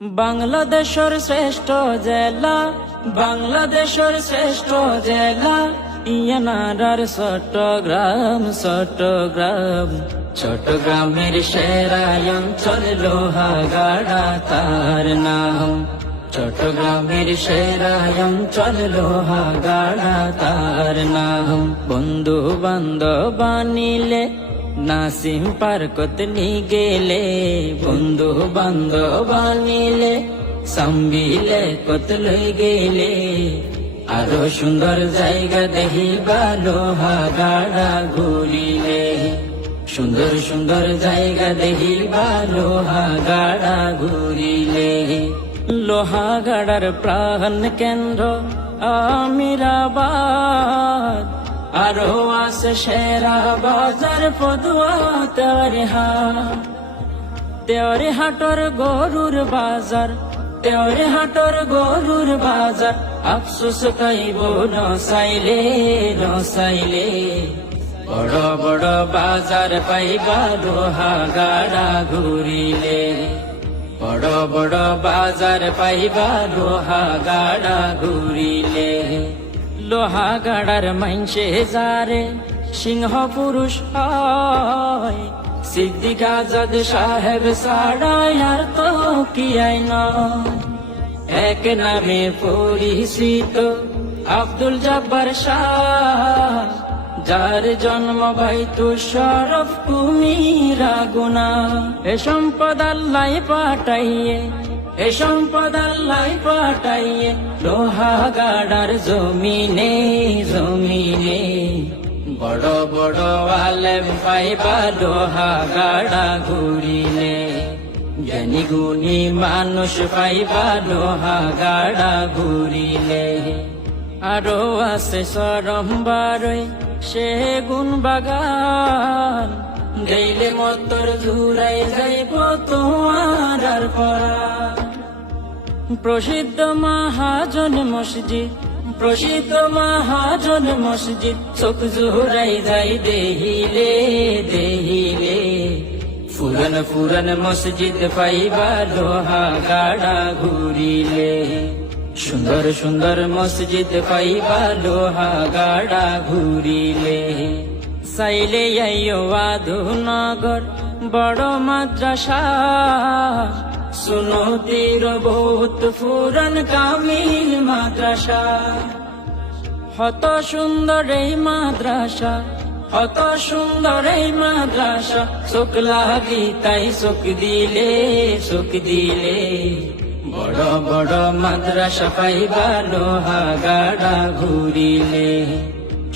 বাংলাদেশের শ্রেষ্ঠ জেলা, বাংলাদেশের শ্রেষ্ঠ জেলা ইয়ানারার চট্টগ্রাম চট্টগ্রাম। চট্টগ্রামের সেরা অঞ্চল লোহাগাড়া, তার নাম। চট্টগ্রামের চল লোহা লোহাগাড়া, তার নাম। বন্ধু বান্ধব আনিলে নাসিম পার্কত নি গেলে বন্ধু বান্ধব আনিলে, সাম্বিলে কত লই গেলে। আরও সুন্দর জায়গা দেখিবা, লোহা গাড়া ঘুরিলে। সুন্দর সুন্দর জায়গা দেখিবা, লোহা গাড়া ঘুরিলে। লোহা গাড়ার প্রাণ কেন্দ্র আমিরাবাদ। আরও আছে সেরা বাজার পদুয়া তেরে হাট তেওরে হাটর গরুর বাজার তেওরে হাটর গরুর বাজার। আফসোস কাইব নসাইলে নসাইলে। বড় বড় বাজার পাইবা লোহা গাড়া ঘুরিলে। বড় বড় বাজার পাইবা লোহা গাড়া ঘুরিলে। লোহা গাড়ার মাইনসে যারে সিংহ পুরুষ হয়। সিদ্দিক সাহেব সাড়ায় তো কি আইনা এক নামে পরিচিত আব্দুল জব্বার শাহ, যার জন্ম ভাই তু শরফ কুমিরা গুনা এ সম্পদ আল্লাহ পাঠাইয়ে, এ সম্পদ আল্লাহ পাঠাইয়ে লোহা গাড়ার জমিনে জমিনে বড় বড় আলেম পাইবা লোহা গাড়া ঘুরিলে। জ্ঞানী গুণী মানুষ পাইবা লোহা গাড়া ঘুরিলে। আরও আছে সরম বারই, সে গুণ বাগান। গেইলে মতর ধুরাই যাইব তোমার পরা প্রসিদ্ধ মহাজন মসজিদ, প্রসিদ্ধ মহাজন মসজিদ। চোখ জুহুরাই যাই দেহিলে দেহিলে। ফুরন ফুরন মসজিদ পাইবা লোহা গাড়া ঘুরিলে। সুন্দর সুন্দর মসজিদ পাইবা লোহা গাড়া ঘুরিলে। সাইলে আইও নগর, বড় মাদ্রাসা। শুনো তীর বহুত ফুরন কামিল মাদ্রাসা হত সুন্দর এই মাদ্রাসা হত সুন্দর এই মাদ্রাসা চোখ লাগি তাই চোখ দিলে চোখ দিলে বড় বড় মাদ্রাসা পাইবা লোহা গাড়া ঘুরিলে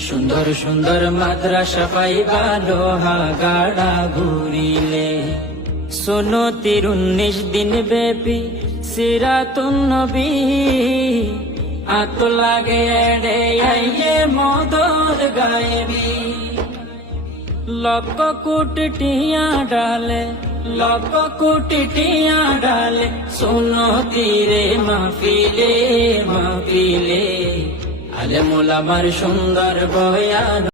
সুন্দর সুন্দর মাদ্রাসা পাইবা লোহা গাড়া ঘুরিলে শোনো তির উনিশ দিন ব্যাপী সিরাতুন নবী। আত লাগে এড়ে আইয়ে মদর গায়েবি। লক্ষ কোটি টিয়া ডালে, লক্ষ কোটি টিয়া ডালে, শোনো তীরে মাফিলে মাফিলে আলে মোলামার সুন্দর বয়ান।